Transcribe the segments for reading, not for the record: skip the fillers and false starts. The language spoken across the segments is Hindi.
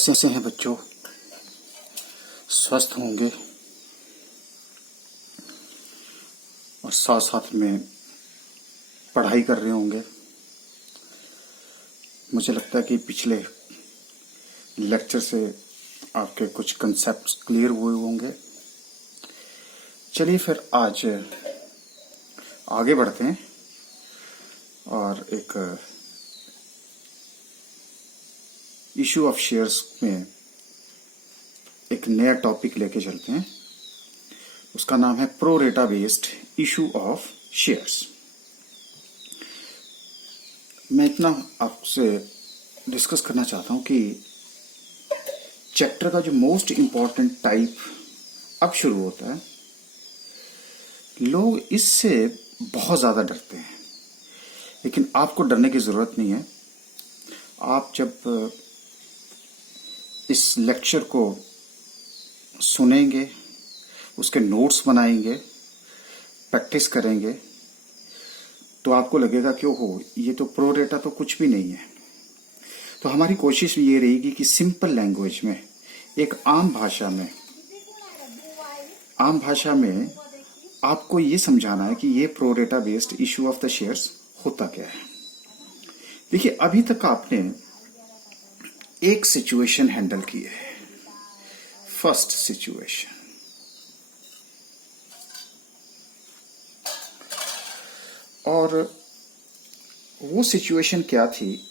कैसे से हैं बच्चों? स्वस्थ होंगे और साथ साथ में पढ़ाई कर रहे होंगे। मुझे लगता है कि पिछले लेक्चर से आपके कुछ कंसेप्ट्स क्लियर हुए होंगे। चलिए फिर आज आगे बढ़ते हैं और एक इशू ऑफ शेयर्स में एक नया टॉपिक लेके चलते हैं। उसका नाम है प्रो रेटा बेस्ड इशू ऑफ शेयर्स। मैं इतना आपसे डिस्कस करना चाहता हूं कि चैप्टर का जो मोस्ट इम्पॉर्टेंट टाइप अब शुरू होता है। लोग इससे बहुत ज़्यादा डरते हैं, लेकिन आपको डरने की ज़रूरत नहीं है। आप जब इस लेक्चर को सुनेंगे, उसके नोट्स बनाएंगे, प्रैक्टिस करेंगे, तो आपको लगेगा कि ओहो, ये तो प्रो रेटा तो कुछ भी नहीं है। तो हमारी कोशिश ये रहेगी कि सिंपल लैंग्वेज में, एक आम भाषा में आपको ये समझाना है कि ये प्रो रेटा based issue of the shares होता क्या है। देखिए, अभी तक आपने एक सिचुएशन हैंडल की है, फर्स्ट सिचुएशन। और वो सिचुएशन क्या थी?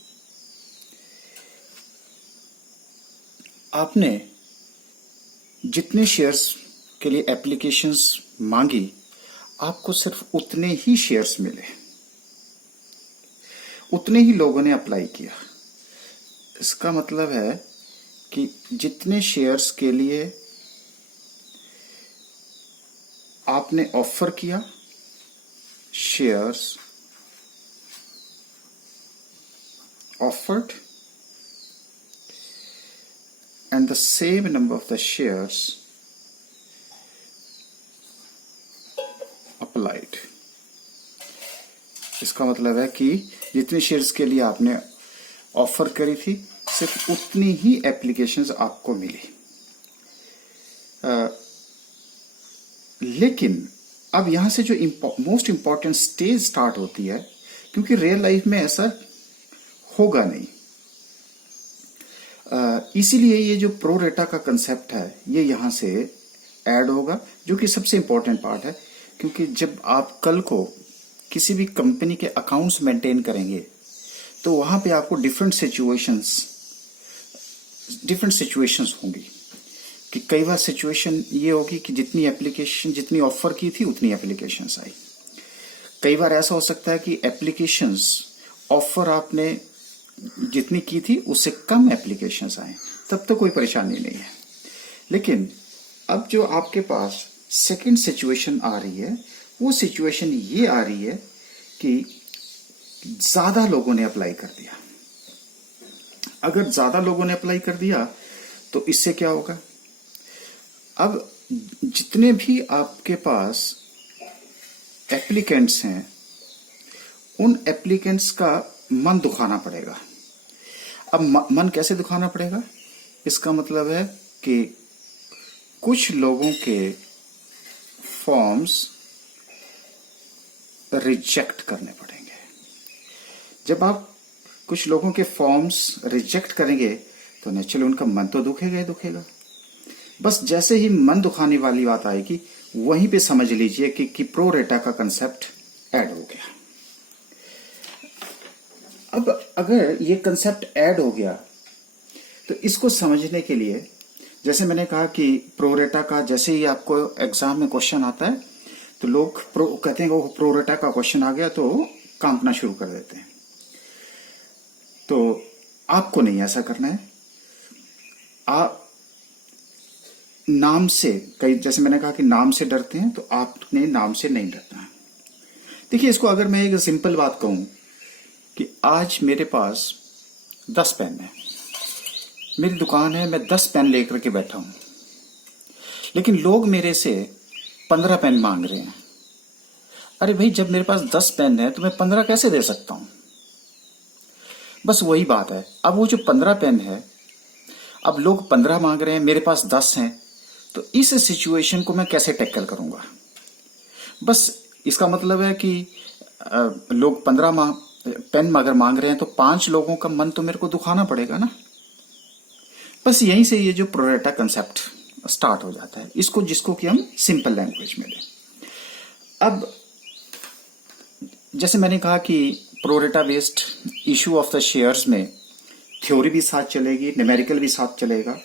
आपने जितने शेयर्स के लिए एप्लीकेशंस मांगी, आपको सिर्फ उतने ही शेयर्स मिले, उतने ही लोगों ने अप्लाई किया। इसका मतलब है कि जितने शेयर्स के लिए आपने ऑफर किया, shares offered and the same number of the shares applied। इसका मतलब है कि जितने शेयर्स के लिए आपने ऑफर करी थी, सिर्फ उतनी ही एप्लीकेशंस आपको मिली। लेकिन अब यहां से जो मोस्ट इंपॉर्टेंट स्टेज स्टार्ट होती है, क्योंकि रियल लाइफ में ऐसा होगा नहीं। इसीलिए ये जो प्रो रेटा का कंसेप्ट है, ये यहां से ऐड होगा, जो कि सबसे इंपॉर्टेंट पार्ट है। क्योंकि जब आप कल को किसी भी कंपनी के अकाउंट्स मेंटेन करेंगे, तो वहां पे आपको डिफरेंट सिचुएशंस होंगी। कि कई बार सिचुएशन ये होगी कि जितनी ऑफर की थी उतनी एप्लीकेशंस आई। कई बार ऐसा हो सकता है कि एप्लीकेशंस ऑफर आपने जितनी की थी उससे कम एप्लीकेशंस आए, तब तो कोई परेशानी नहीं है। लेकिन अब जो आपके पास सेकंड सिचुएशन आ रही है, वो सिचुएशन ये आ रही है कि ज्यादा लोगों ने अप्लाई कर दिया। अगर ज्यादा लोगों ने अप्लाई कर दिया तो इससे क्या होगा? अब जितने भी आपके पास एप्लीकेंट्स हैं, उन एप्लीकेंट्स का मन दुखाना पड़ेगा। अब मन कैसे दुखाना पड़ेगा? इसका मतलब है कि कुछ लोगों के फॉर्म्स रिजेक्ट करने पड़ेंगे। जब आप कुछ लोगों के फॉर्म्स रिजेक्ट करेंगे तो नेचुरली उनका मन तो दुखेगा ही दुखेगा। बस जैसे ही मन दुखाने वाली बात आएगी, वहीं पे समझ लीजिए कि प्रो रेटा का कंसेप्ट ऐड हो गया। अब अगर ये कंसेप्ट ऐड हो गया, तो इसको समझने के लिए, जैसे मैंने कहा कि प्रो रेटा का जैसे ही आपको एग्जाम में क्वेश्चन आता है, तो लोग कहते हैं वो प्रो रेटा का क्वेश्चन आ गया तो कांपना शुरू कर देते हैं। तो आपको नहीं ऐसा करना है। आप नाम से, जैसे मैंने कहा कि नाम से डरते हैं, तो आपने नाम से नहीं डरना है। देखिए, इसको अगर मैं एक सिंपल बात कहूं कि आज मेरे पास 10 पेन है, मेरी दुकान है, मैं 10 पेन लेकर के बैठा हूं, लेकिन लोग मेरे से 15 पेन मांग रहे हैं। अरे भाई, जब मेरे पास 10 पेन है तो मैं 15 कैसे दे सकता हूं? बस वही बात है। अब वो जो 15 पेन है, अब लोग 15 मांग रहे हैं, मेरे पास 10 हैं, तो इस सिचुएशन को मैं कैसे टैकल करूंगा? बस इसका मतलब है कि लोग 15 पेन अगर मांग रहे हैं तो 5 लोगों का मन तो मेरे को दुखाना पड़ेगा ना। बस यहीं से ये जो प्रोरेटा कंसेप्ट स्टार्ट हो जाता है, इसको जिसको कि हम सिंपल लैंग्वेज में लें। अब जैसे मैंने कहा कि pro rata based issue of the shares में थ्योरी भी साथ चलेगी, न्यूमेरिकल भी साथ चलेगा।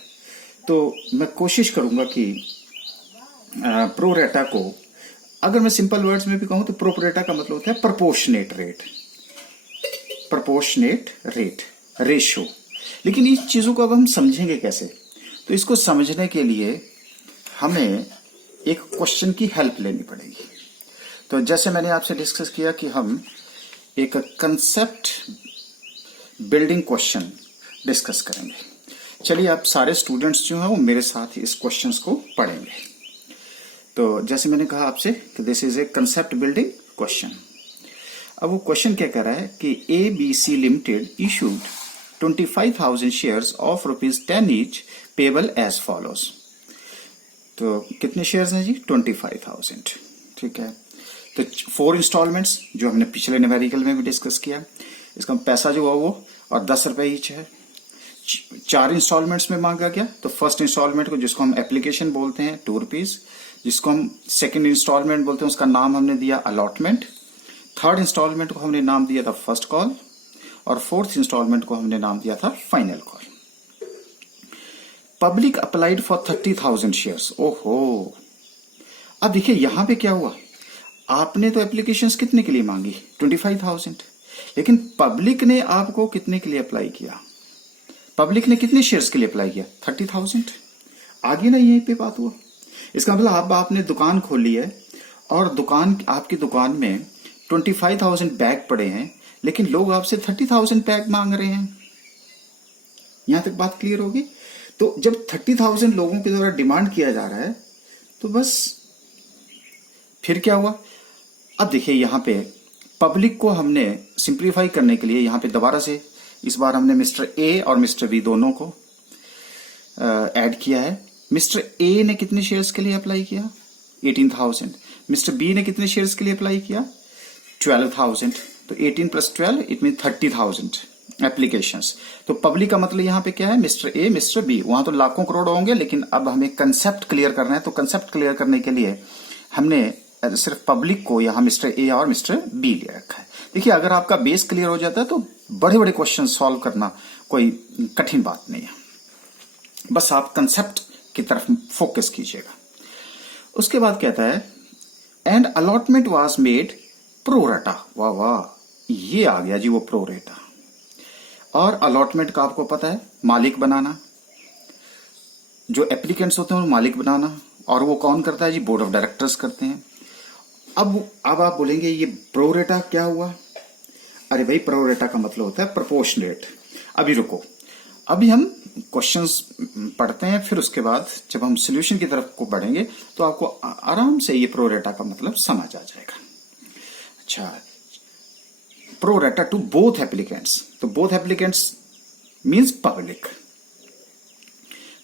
तो मैं कोशिश करूंगा कि प्रोरेटा को अगर मैं सिंपल वर्ड्स में भी कहूं तो प्रोरेटा का मतलब होता है proportionate rate, proportionate rate, ratio. लेकिन इस चीजों को अब हम समझेंगे कैसे? तो इसको समझने के लिए हमें एक क्वेश्चन की हेल्प लेनी पड़ेगी। तो जैसे मैंने आपसे डिस्कस किया कि हम एक कंसेप्ट बिल्डिंग क्वेश्चन डिस्कस करेंगे। चलिए, आप सारे स्टूडेंट्स जो हैं वो मेरे साथ इस क्वेश्चंस को पढ़ेंगे। तो जैसे मैंने कहा आपसे कि this is a concept building question. अब वो क्वेश्चन क्या कर रहा है कि ABC limited issued 25,000 shares of ₹10 each payable as follows. तो कितने शेयर्स हैं जी? 25,000। ठीक है, तो 4 इंस्टॉलमेंट्स जो हमने पिछले न्यूमेरिकल में भी डिस्कस किया, इसका पैसा जो हुआ वो और 10 रुपए ईच है। 4 इंस्टॉलमेंट्स में मांगा गया। तो फर्स्ट इंस्टॉलमेंट को जिसको हम एप्लीकेशन बोलते हैं ₹2, जिसको हम सेकंड इंस्टॉलमेंट बोलते हैं उसका नाम हमने दिया अलॉटमेंट, थर्ड इंस्टॉलमेंट को हमने नाम दिया था फर्स्ट कॉल, और फोर्थ इंस्टॉलमेंट को हमने नाम दिया था final call. Public applied for 30,000 shares. ओहो, अब देखिए यहां पे क्या हुआ, आपने तो एप्लीकेशंस कितने के लिए मांगी? 25,000, लेकिन पब्लिक ने आपको कितने के लिए अप्लाई किया? पब्लिक ने कितने शेयर्स के लिए अप्लाई किया? 30,000। आगे ना यहीं पे बात हुआ। इसका मतलब आपने दुकान खोली है और आपकी दुकान में 25,000 बैग पड़े हैं, लेकिन लोग आपसे 30,000 बैग मांग रहे हैं। यहां तक बात क्लियर होगी? तो जब 30,000 लोगों के द्वारा डिमांड किया जा रहा है तो बस फिर क्या हुआ? अब देखिए यहां पे पब्लिक को हमने सिंप्लीफाई करने के लिए यहां पे दोबारा से इस बार हमने मिस्टर ए और मिस्टर बी दोनों को ऐड किया है। मिस्टर ए ने कितने शेयर्स के लिए अप्लाई किया? 18,000। मिस्टर बी ने कितने शेयर्स के लिए अप्लाई किया? 12,000। तो 18 प्लस 12 इट मीन 30,000 एप्लीकेशंस। तो पब्लिक का मतलब यहां पे क्या है? Mister A, mister B. वहां तो लाखों करोड़ होंगे, लेकिन अब हमें कंसेप्ट क्लियर करना है। तो कंसेप्ट क्लियर करने के लिए हमने सिर्फ पब्लिक को यहां मिस्टर ए और मिस्टर बी ले रखा है। देखिए, अगर आपका बेस क्लियर हो जाता है तो बड़े बड़े क्वेश्चन सॉल्व करना कोई कठिन बात नहीं है। बस आप कंसेप्ट की तरफ फोकस कीजिएगा। उसके बाद कहता है and allotment was made pro rata. वाह वाह, ये आ गया जी वो प्रोरेटा। और अलॉटमेंट का आपको पता है, मालिक बनाना। जो एप्लीकेंट्स होते हैं वो मालिक बनाना, और वो कौन करता है जी? बोर्ड ऑफ डायरेक्टर्स करते हैं। अब आप बोलेंगे ये प्रोरेटा क्या हुआ? अरे भाई, प्रोरेटा का मतलब होता है प्रोपोर्शनेट। अभी रुको, अभी हम क्वेश्चंस पढ़ते हैं, फिर उसके बाद जब हम सॉल्यूशन की तरफ को बढ़ेंगे तो आपको आराम से ये प्रोरेटा का मतलब समझ आ जाएगा। अच्छा, प्रोरेटा टू बोथ एप्लीकेंट्स। तो both applicants means public.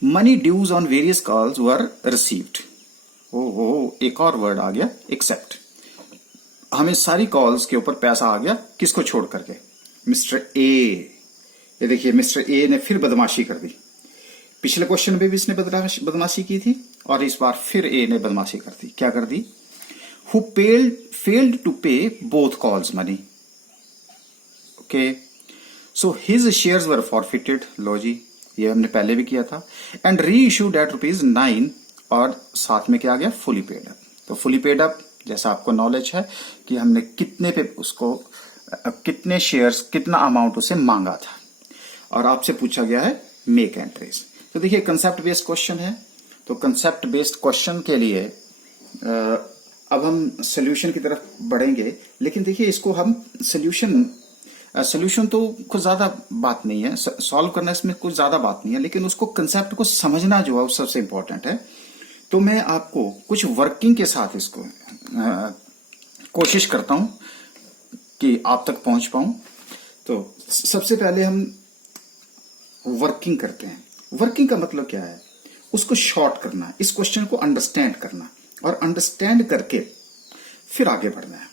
Money dues on various calls were received. ओहो, एक और वर्ड आ गया, एक्सेप्ट। हमें सारी कॉल्स के ऊपर पैसा आ गया, किसको छोड़ करके? Mister A. ये देखिए, मिस्टर ए ने फिर बदमाशी कर दी। पिछले क्वेश्चन में भी इसने बदमाशी की थी और इस बार फिर ए ने बदमाशी कर दी। क्या कर दी? Who failed to pay both calls money. Okay, so his shares were forfeited. लो जी, ये हमने पहले भी किया था। एंड री इशूड एट ₹9, और साथ में क्या आ गया? Fully paid up. तो फुली पेड अप, जैसा आपको नॉलेज है कि हमने कितने पे उसको, कितने शेयर्स, कितना अमाउंट उसे मांगा था, और आपसे पूछा गया है मेक एंट्रीज। तो देखिए, कंसेप्ट बेस्ड क्वेश्चन है। तो कंसेप्ट बेस्ड क्वेश्चन के लिए अब हम सॉल्यूशन की तरफ बढ़ेंगे। लेकिन देखिए, इसको हम सॉल्यूशन तो कुछ ज्यादा बात नहीं है, सॉल्व करना इसमें कुछ ज्यादा बात नहीं है, लेकिन उसको कंसेप्ट को समझना जो है वो सबसे इंपॉर्टेंट है। तो मैं आपको कुछ वर्किंग के साथ इसको कोशिश करता हूं कि आप तक पहुंच पाऊं। तो सबसे पहले हम वर्किंग करते हैं। वर्किंग का मतलब क्या है? उसको शॉर्ट करना, इस क्वेश्चन को अंडरस्टैंड करना, और अंडरस्टैंड करके फिर आगे बढ़ना है।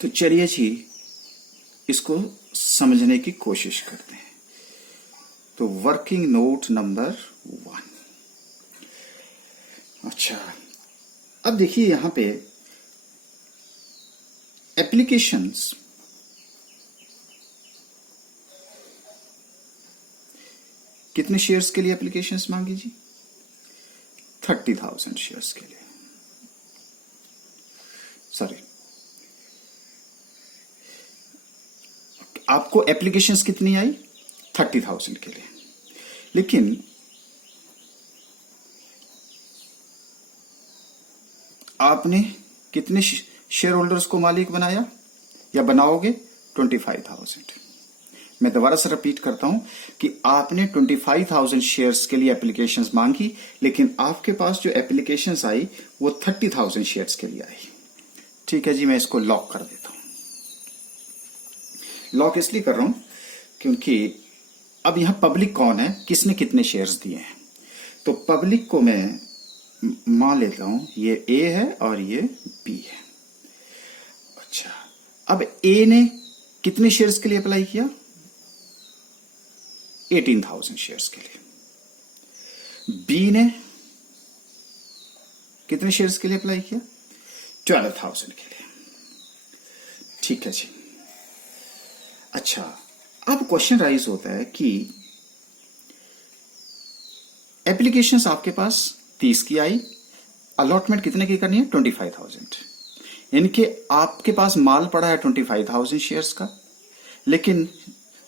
तो चलिए जी इसको समझने की कोशिश करते हैं। तो वर्किंग नोट नंबर 1। अच्छा, अब देखिए यहां पे एप्लीकेशंस कितने शेयर्स के लिए एप्लीकेशंस मांगी जी? 30,000 शेयर्स के लिए। सॉरी, आपको एप्लीकेशंस कितनी आई? 30,000 के लिए। लेकिन आपने कितने शेयर होल्डर्स को मालिक बनाया या बनाओगे? 25,000। मैं दोबारा से रिपीट करता हूं कि आपने 25,000 शेयर्स के लिए एप्लीकेशंस मांगी, लेकिन आपके पास जो एप्लीकेशंस आई वो 30,000 शेयर्स के लिए आई। ठीक है जी, मैं इसको लॉक कर देता हूं। लॉक इसलिए कर रहा हूं क्योंकि अब यहां पब्लिक कौन है, किसने कितने शेयर्स दिए हैं। तो पब्लिक को मैं मान लेता हूं, ये ए है और ये बी है। अच्छा, अब ए ने कितने शेयर्स के लिए अप्लाई किया? 18,000 शेयर्स के लिए। बी ने कितने शेयर्स के लिए अप्लाई किया? 12,000 के लिए। ठीक है जी। अच्छा, अब क्वेश्चन राइज होता है कि एप्लीकेशंस आपके पास 30 की आई, अलॉटमेंट कितने की करनी है? 25,000। इनके आपके पास माल पड़ा है 25,000 शेयर्स का, लेकिन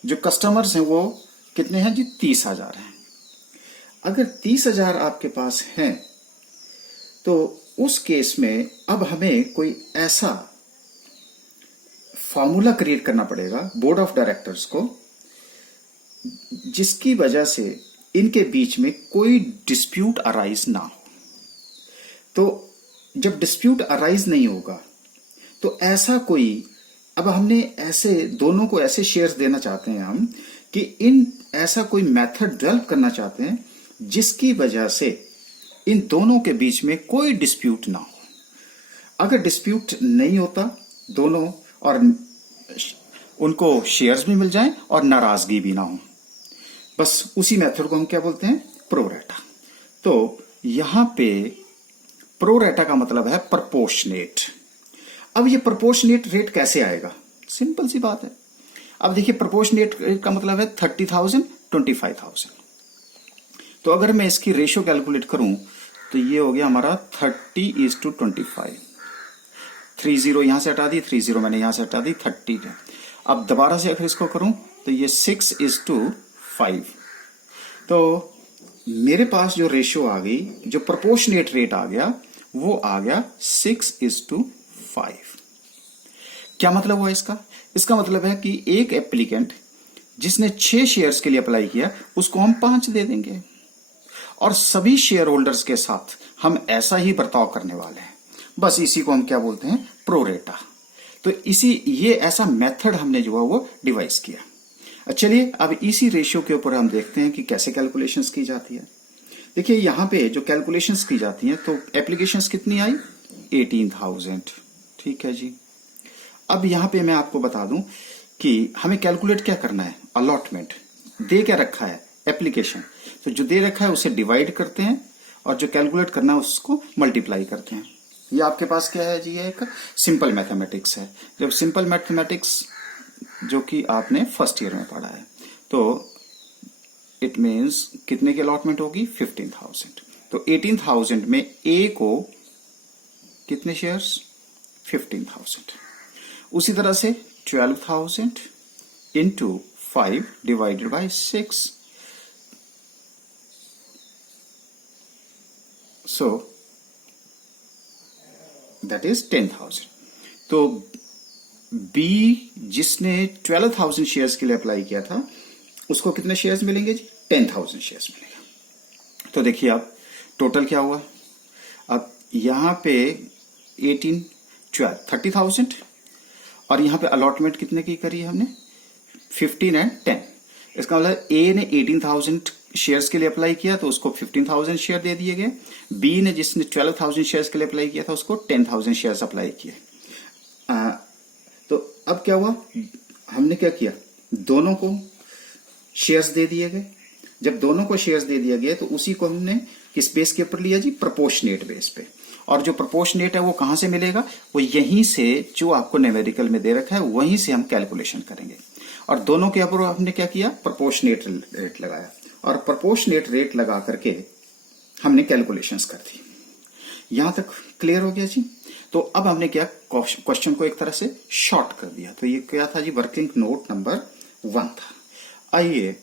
जो कस्टमर्स हैं वो कितने हैं जी? 30,000 हैं। अगर 30,000 आपके पास हैं तो उस केस में अब हमें कोई ऐसा फॉर्मूला क्रिएट करना पड़ेगा बोर्ड ऑफ डायरेक्टर्स को, जिसकी वजह से इनके बीच में कोई डिस्प्यूट अराइज ना हो। तो जब डिस्प्यूट अराइज नहीं होगा तो ऐसा कोई, अब हमने ऐसे दोनों को ऐसे शेयर्स देना चाहते हैं हम कि इन ऐसा कोई मेथड डेवलप करना चाहते हैं जिसकी वजह से इन दोनों के बीच में कोई डिस्प्यूट ना हो। अगर डिस्प्यूट नहीं होता दोनों, और उनको शेयर्स भी मिल जाएं और नाराजगी भी ना हो, बस उसी मेथड को हम क्या बोलते हैं? प्रोरेटा। तो यहां पे प्रोरेटा का मतलब है प्रपोर्शनेट। अब ये प्रपोर्शनेट रेट कैसे आएगा? सिंपल सी बात है। अब देखिए प्रपोर्शनेट रेट का मतलब है 30,000 25,000। तो अगर मैं इसकी रेशियो कैलकुलेट करूं तो ये हो गया हमारा 30:25। 30 यहां से हटा दी, 30 मैंने यहां से हटा दी, 30 है। अब दोबारा से अगर इसको करूं तो ये 6:5। तो मेरे पास जो रेशियो आ गई, जो प्रपोर्शनेट रेट आ गया, वो आ गया 6:5। क्या मतलब हुआ इसका? इसका मतलब है कि एक एप्लीकेंट जिसने 6 शेयर्स के लिए अप्लाई किया उसको हम 5 दे देंगे, और सभी शेयर होल्डर्स के साथ हम ऐसा ही बर्ताव करने वाले हैं। बस इसी को हम क्या बोलते हैं? प्रोरेटा। तो ये ऐसा मेथड हमने जो है वो डिवाइस किया। चलिए अब इसी रेशियो के ऊपर हम देखते हैं कि कैसे कैलकुलेशंस की जाती है। देखिए यहां पे जो कैलकुलेशंस की जाती हैं, तो एप्लीकेशंस कितनी आई? 18,000। ठीक है जी। अब यहां पे मैं आपको बता दूं कि हमें कैलकुलेट क्या करना है? अलॉटमेंट दे क्या रखा है? एप्लीकेशन। तो जो दे रखा है उसे डिवाइड करते हैं, और जो कैलकुलेट करना है उसको मल्टीप्लाई करते हैं। ये आपके पास क्या है जी? ये एक सिंपल मैथमेटिक्स है। जब सिंपल मैथमेटिक्स जो कि आपने फर्स्ट ईयर में पढ़ा है, तो इट मीन्स कितने की अलॉटमेंट होगी? 15,000। तो 18,000 में ए को कितने शेयर्स? 15,000। उसी तरह से 12,000 into 5 divided by 6, so that is 10,000। तो बी जिसने 12,000 शेयर्स के लिए अप्लाई किया था उसको कितने शेयर्स मिलेंगे जी? 10,000 शेयर्स मिलेगा। तो देखिए अब टोटल क्या हुआ? अब यहां पे 18 12 30,000, और यहां पे अलॉटमेंट कितने की करी है हमने? 15 एंड 10। इसका मतलब ए ने 18,000 शेयर्स के लिए अप्लाई किया तो उसको 15,000 शेयर दे दिए गए। बी ने जिसने 12,000 शेयर्स के लिए अप्लाई किया था उसको 10,000 शेयर्स अप्लाई किए। तो अब क्या हुआ, हमने क्या किया, दोनों को शेयर्स दे दिए गए। जब दोनों को शेयर्स दे दिया गया तो उसी को हमने किस बेस के ऊपर लिया जी, प्रोपोर्शनेट बेस पे। और जो प्रोपोर्शनेट है वो कहां से मिलेगा, वो यहीं से जो आपको न्यूमेरिकल में दे रखा है वहीं से हम कैलकुलेशन करेंगे। और दोनों के ऊपर हमने क्या किया, प्रोपोर्शनेट रेट लगाया और प्रोपोर्शनेट रेट लगा करके हमने कैलकुलेशंस कर दी। यहां तक क्लियर हो गया जी। तो अब हमने क्या, क्वेश्चन को एक तरह से शॉर्ट कर दिया। तो ये क्या था जी, वर्किंग नोट नंबर 1 था। आइए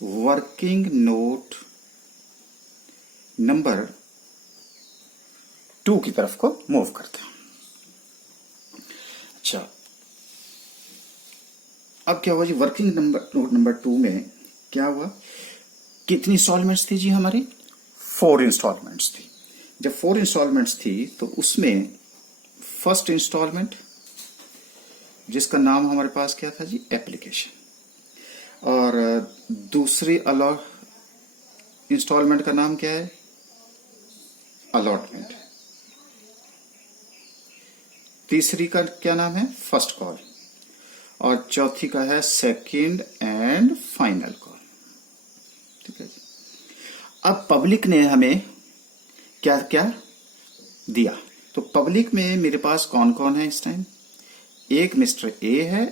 वर्किंग नोट नंबर 2 की तरफ को मूव करते हैं। अच्छा, अब क्या हुआ जी, वर्किंग नोट नंबर 2 में क्या हुआ, कितनी इंस्टॉलमेंट्स थी जी हमारी, 4 इंस्टॉलमेंट्स थी। जब 4 इंस्टॉलमेंट्स थी तो उसमें फर्स्ट इंस्टॉलमेंट जिसका नाम हमारे पास क्या था जी, एप्लीकेशन, और दूसरी इंस्टॉलमेंट का नाम क्या है, अलॉटमेंट, तीसरी का क्या नाम है, फर्स्ट कॉल, और चौथी का है सेकंड एंड फाइनल कॉल। ठीक है जी। अब पब्लिक ने हमें क्या क्या दिया, तो पब्लिक में मेरे पास कौन कौन है इस टाइम, एक मिस्टर ए है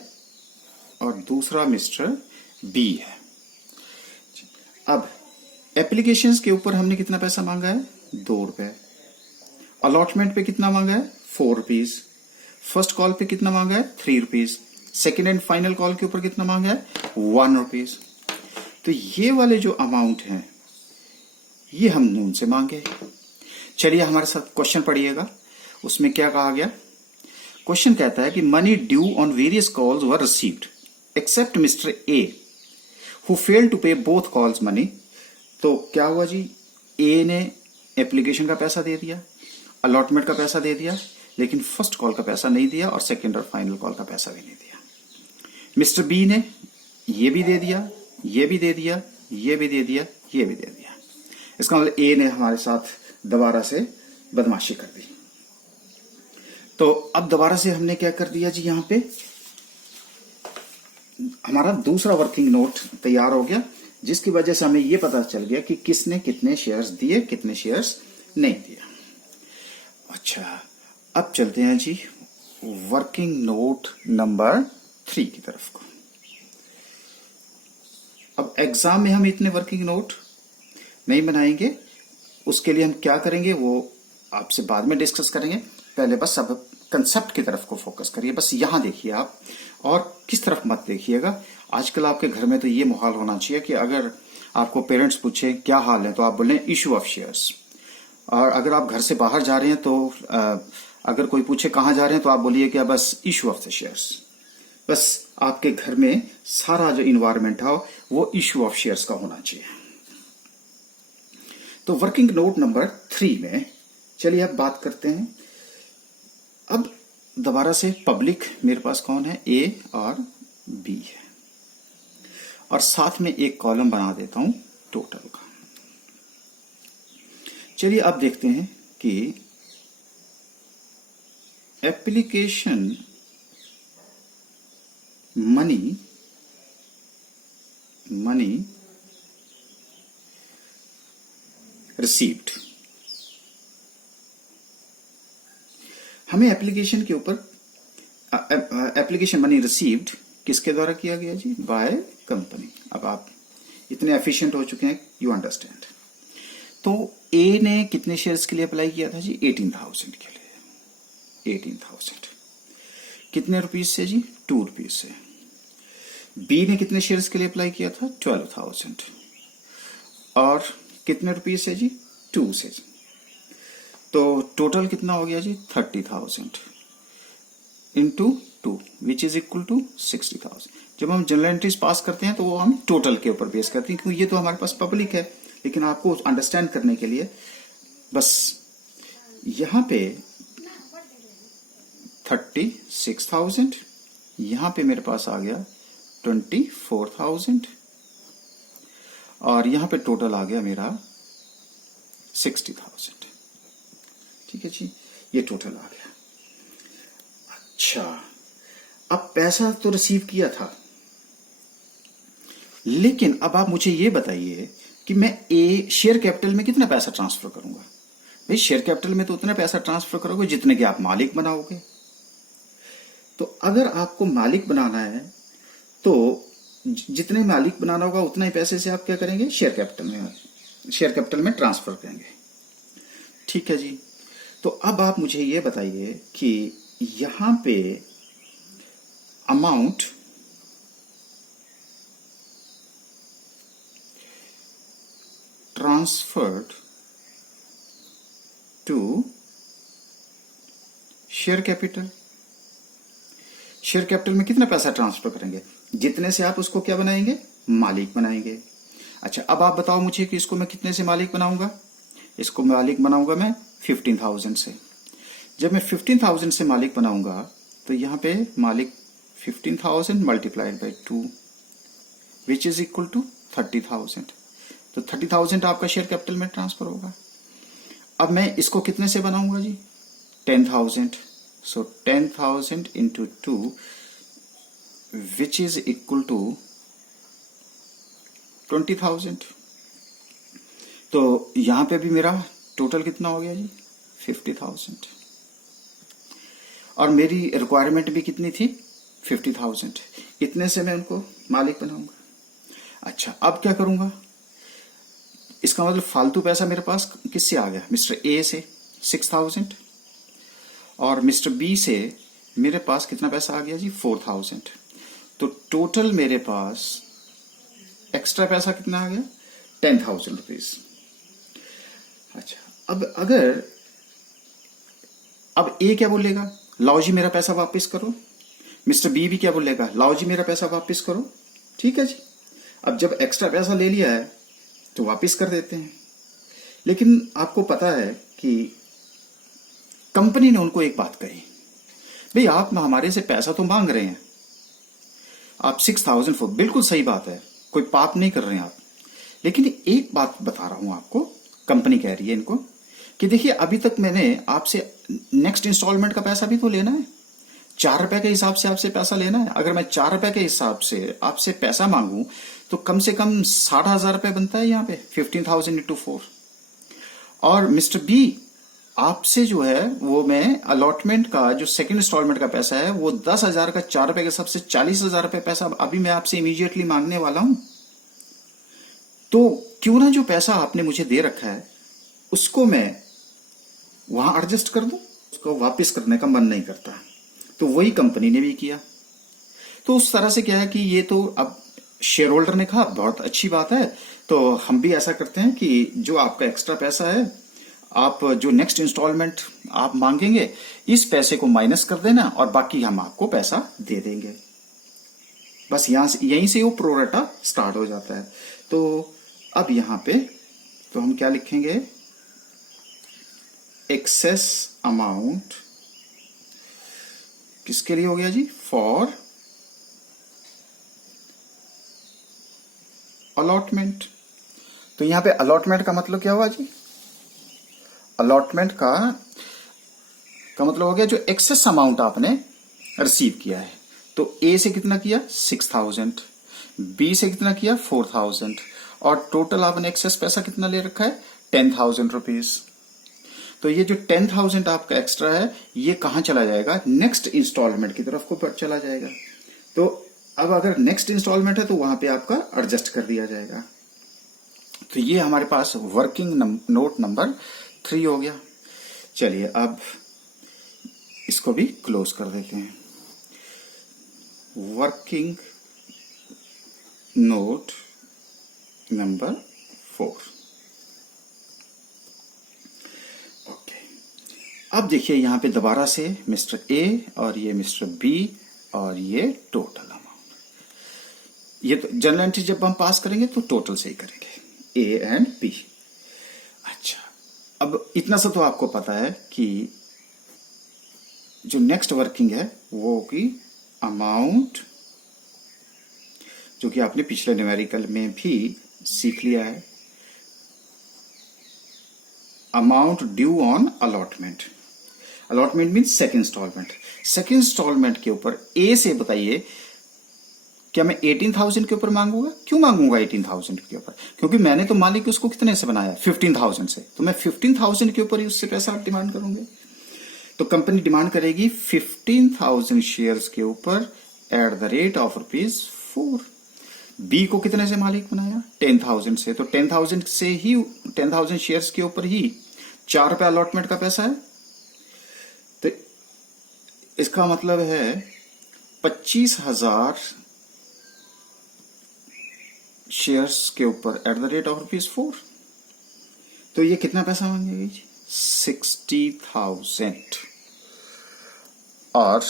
और दूसरा मिस्टर बी है। अब एप्लीकेशंस के ऊपर हमने कितना पैसा मांगा है, 2 रुपए। अलॉटमेंट पे कितना मांगा है, 4 रुपीज। फर्स्ट कॉल पे कितना मांगा है, 3 rupees. Second and final call के ऊपर कितना मांगा है, 1 रुपीज। तो ये वाले जो अमाउंट हैं ये हमने उनसे मांगे। चलिए हमारे साथ क्वेश्चन पढ़िएगा, उसमें क्या कहा गया। क्वेश्चन कहता है कि money due on various calls were received except mister A who failed to pay both calls money. तो क्या हुआ जी, ए ने एप्लीकेशन का पैसा दे दिया, अलॉटमेंट का पैसा दे दिया, लेकिन फर्स्ट कॉल का पैसा नहीं दिया और सेकंड और फाइनल कॉल का पैसा भी नहीं दिया। मिस्टर बी ने ये भी दे दिया, ये भी दे दिया, ये भी दे दिया, ये भी दे दिया। इसका मतलब ए ने हमारे साथ दोबारा से बदमाशी कर दी। तो अब दोबारा से हमने क्या कर दिया जी, यहां पे हमारा दूसरा वर्किंग नोट तैयार हो गया, जिसकी वजह से हमें यह पता चल गया कि किसने कितने शेयर्स दिए, कितने शेयर्स नहीं दिया। अच्छा, अब चलते हैं जी वर्किंग नोट नंबर 3 की तरफ को। अब एग्जाम में हम इतने वर्किंग नोट नहीं बनाएंगे, उसके लिए हम क्या करेंगे वो आपसे बाद में डिस्कस करेंगे। पहले बस अब कंसेप्ट की तरफ को फोकस करिए, बस यहां देखिए आप, और किस तरफ मत देखिएगा। आजकल आपके घर में तो ये माहौल होना चाहिए कि अगर आपको पेरेंट्स पूछे क्या हाल है तो आप बोलें इशू ऑफ शेयर्स, और अगर आप घर से बाहर जा रहे हैं तो अगर कोई पूछे कहां जा रहे हैं तो आप बोलिए क्या, बस इशू ऑफ द शेयर्स। बस आपके घर में सारा जो इन्वायरमेंट है वो इशू ऑफ शेयर्स का होना चाहिए। तो वर्किंग नोट नंबर 3 में चलिए अब बात करते हैं। अब दोबारा से पब्लिक मेरे पास कौन है, ए और बी है, और साथ में एक कॉलम बना देता हूं टोटल का। चलिए अब देखते हैं कि एप्लीकेशन मनी रिसीव्ड, हमें एप्लीकेशन के ऊपर एप्लीकेशन मनी रिसीव्ड किसके द्वारा किया गया जी, बाय कंपनी। अब आप इतने एफिशिएंट हो चुके हैं, यू अंडरस्टैंड। तो ए ने कितने शेयर्स के लिए अप्लाई किया था जी, 18,000 के लिए, 18,000। कितने रुपीज से जी, 2 रुपीज से। बी ने कितने शेयर्स के लिए अप्लाई किया था, 12,000, और कितने रुपीज से जी, 2 से। तो टोटल कितना हो गया जी, 30,000 into 2 which is equal to 60,000। जब हम जनरल एंट्रीज पास करते हैं तो वो हम टोटल के ऊपर बेस करते हैं, क्योंकि ये तो हमारे पास पब्लिक है, लेकिन आपको अंडरस्टैंड करने के लिए बस यहां पे 36,000, यहां पे मेरे पास आ गया 24,000, और यहां पे टोटल आ गया मेरा 60,000। ठीक है जी, ये टोटल आ गया। अच्छा, अब पैसा तो रिसीव किया था, लेकिन अब आप मुझे ये बताइए कि मैं ए शेयर कैपिटल में कितना पैसा ट्रांसफर करूंगा। भाई शेयर कैपिटल में तो उतना पैसा ट्रांसफर करोगे जितने के आप मालिक बनाओगे। तो अगर आपको मालिक बनाना है तो जितने मालिक बनाना होगा उतना ही पैसे से आप क्या करेंगे, शेयर कैपिटल में ट्रांसफर करेंगे। ठीक है जी, तो अब आप मुझे ये बताइए कि यहां पे amount transferred to share capital, share capital में कितना पैसा ट्रांसफर करेंगे, जितने से आप उसको क्या बनाएंगे, मालिक बनाएंगे। अच्छा, अब आप बताओ मुझे कि इसको मैं कितने से मालिक बनाऊंगा। इसको मालिक बनाऊंगा मैं 15,000 से। जब मैं 15,000 से मालिक बनाऊंगा तो यहां पे मालिक 15,000 multiplied by 2 which is equal to 30,000। तो 30,000 आपका शेयर कैपिटल में ट्रांसफर होगा। अब मैं इसको कितने से बनाऊंगा जी, 10,000। So 10,000 into 2 which is equal to 20,000। तो यहां पे भी मेरा टोटल कितना हो गया जी, 50,000। और मेरी रिक्वायरमेंट भी कितनी थी, 50,000। इतने से मैं उनको मालिक बनाऊंगा। अच्छा, अब क्या करूंगा, इसका मतलब फालतू पैसा मेरे पास किससे आ गया, मिस्टर ए से 6,000 और मिस्टर बी से मेरे पास कितना पैसा आ गया जी, 4,000। तो टोटल मेरे पास एक्स्ट्रा पैसा कितना आ गया, 10,000 रुपीज। अच्छा, अब ए क्या बोलेगा, लाओ जी मेरा पैसा वापस करो। मिस्टर बी भी क्या बोलेगा, लाओ जी मेरा पैसा वापस करो। ठीक है जी, अब जब एक्स्ट्रा पैसा ले लिया है तो वापस कर देते हैं। लेकिन आपको पता है कि कंपनी ने उनको एक बात कही, भाई आप हमारे से पैसा तो मांग रहे हैं, आप 6,000 बिल्कुल सही बात है, कोई पाप नहीं कर रहे हैं आप। लेकिन एक बात बता रहा हूं आपको, कंपनी कह रही है इनको कि देखिए अभी तक मैंने आपसे नेक्स्ट इंस्टॉलमेंट का पैसा भी तो लेना है, 4 रुपए के हिसाब से आपसे पैसा लेना है। अगर मैं 4 रुपए के हिसाब से आपसे पैसा मांगू तो कम से कम 60,000 रुपए बनता है यहाँ पे, 15,000 इंटू 4। और मिस्टर बी आपसे जो है वो मैं अलॉटमेंट का जो सेकंड इंस्टॉलमेंट का पैसा है वो 10,000 का 4 रुपए के हिसाब से 40,000 रुपए पैसा अभी मैं आपसे इमीडिएटली मांगने वाला हूं। तो क्यों ना जो पैसा आपने मुझे दे रखा है उसको मैं वहां एडजस्ट कर दूं, उसको वापस करने का मन नहीं करता। तो वही कंपनी ने भी किया। तो उस तरह से क्या है कि ये तो अब शेयर होल्डर ने कहा बहुत अच्छी बात है, तो हम भी ऐसा करते हैं कि जो आपका एक्स्ट्रा पैसा है, आप जो नेक्स्ट इंस्टॉलमेंट आप मांगेंगे इस पैसे को माइनस कर देना और बाकी हम आपको पैसा दे देंगे। बस यहीं से वो प्रोरेटा स्टार्ट हो जाता है। तो अब यहां पे तो हम क्या लिखेंगे, एक्सेस अमाउंट किसके लिए हो गया जी, फॉर अलॉटमेंट। तो यहां पे अलॉटमेंट का मतलब क्या हुआ जी, अलॉटमेंट का मतलब हो गया जो एक्सेस अमाउंट आपने रिसीव किया है। तो ए से कितना किया, 6,000, बी से कितना किया, 4,000 और टोटल आपने एक्सेस पैसा कितना ले रखा है, 10,000 रुपीज। तो ये जो 10,000 आपका एक्स्ट्रा है ये कहां चला जाएगा, नेक्स्ट इंस्टॉलमेंट की तरफ को चला जाएगा। तो अब अगर नेक्स्ट इंस्टॉलमेंट है तो वहां पे आपका एडजस्ट कर दिया जाएगा। तो ये हमारे पास वर्किंग नोट नंबर 3 हो गया। चलिए अब इसको भी क्लोज कर देते हैं। Working note number 4। ओके, अब देखिए यहां पे दोबारा से मिस्टर ए और ये मिस्टर बी और ये टोटल अमाउंट। ये तो जनरल एंट्री जब हम पास करेंगे तो टोटल से ही करेंगे, ए एंड बी। अच्छा, अब इतना सा तो आपको पता है कि जो नेक्स्ट वर्किंग है वो होगी अमाउंट, जो कि आपने पिछले न्यूमेरिकल में भी सीख लिया है। Amount due on allotment, allotment mean second instalment. Second instalment के ऊपर ए से बताइए, क्या मैं 18,000 के ऊपर मांगूंगा? क्यों मांगूंगा 18,000 के ऊपर? क्योंकि मैंने तो मालिक उसको कितने से बनाया? 15,000 से। तो मैं 15,000 के ऊपर ही उससे पैसा डिमांड करूंगे। तो कंपनी डिमांड करेगी 15,000 शेयर्स के ऊपर at the rate of ₹4। B को कितने से मालिक बनाया? 10,000 से। तो 10,000 से ही 10,000 शेयर्स के ऊपर ही ₹4 अलॉटमेंट का पैसा है। तो इसका मतलब है 25,000 शेयर्स के ऊपर एट द रेट ऑफ ₹4। तो ये कितना पैसा मांगेगी जी? 60,000। और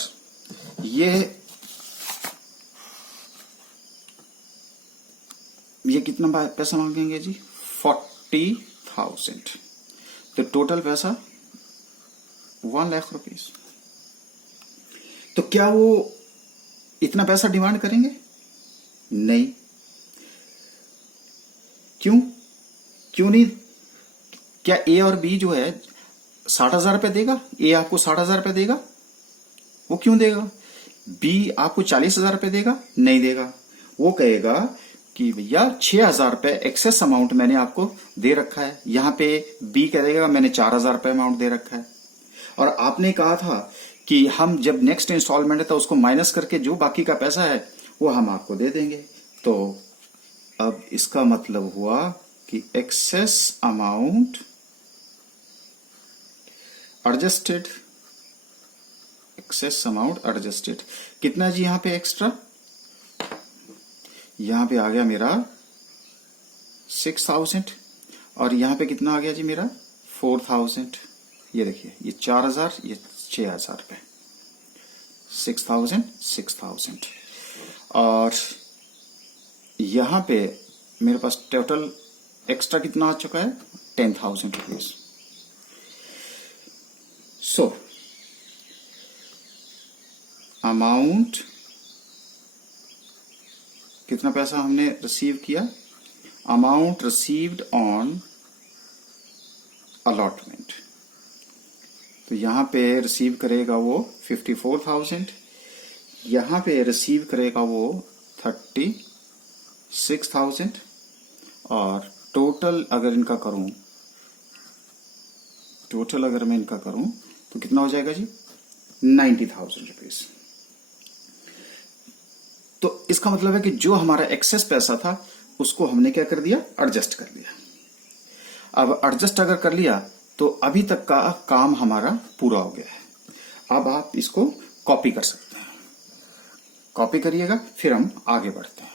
ये कितना पैसा मांगेंगे जी? 40,000। तो टोटल पैसा 1 लाख रुपीस। तो क्या वो इतना पैसा डिमांड करेंगे? नहीं। क्यों नहीं? क्या ए और बी जो है 60,000 रुपये देगा? ए आपको 60,000 रुपये देगा? वो क्यों देगा? बी आपको 40,000 रुपये देगा? नहीं देगा। वो कहेगा कि भैया 6,000 रुपये एक्सेस अमाउंट मैंने आपको दे रखा है। यहां पे बी कहेगा मैंने 4,000 रुपये अमाउंट दे रखा है, और आपने कहा था कि हम जब नेक्स्ट इंस्टॉलमेंट है तो उसको माइनस करके जो बाकी का पैसा है वो हम आपको दे देंगे। तो अब इसका मतलब हुआ कि excess amount adjusted, excess amount adjusted. कितना जी यहां पे एक्स्ट्रा? यहां पे आ गया मेरा 6,000, और यहां पे कितना आ गया जी मेरा? 4,000। ये देखिए, ये 4,000, ये 6,000 रुपये। 6,000 6,000। और यहां पे मेरे पास टोटल एक्स्ट्रा कितना आ चुका है? 10,000 रुपीज। सो अमाउंट, कितना पैसा हमने रिसीव किया? Amount received on allotment. तो यहां पे रिसीव करेगा वो 54,000, यहां पे रिसीव करेगा वो 36,000, और टोटल अगर इनका करूं, टोटल अगर मैं इनका करूं तो कितना हो जाएगा जी? 90,000 रुपीज। तो इसका मतलब है कि जो हमारा एक्सेस पैसा था उसको हमने क्या कर दिया? एडजस्ट कर लिया। अब एडजस्ट अगर कर लिया तो अभी तक का काम हमारा पूरा हो गया है। अब आप इसको कॉपी कर सकते हैं। कॉपी करिएगा, फिर हम आगे बढ़ते हैं।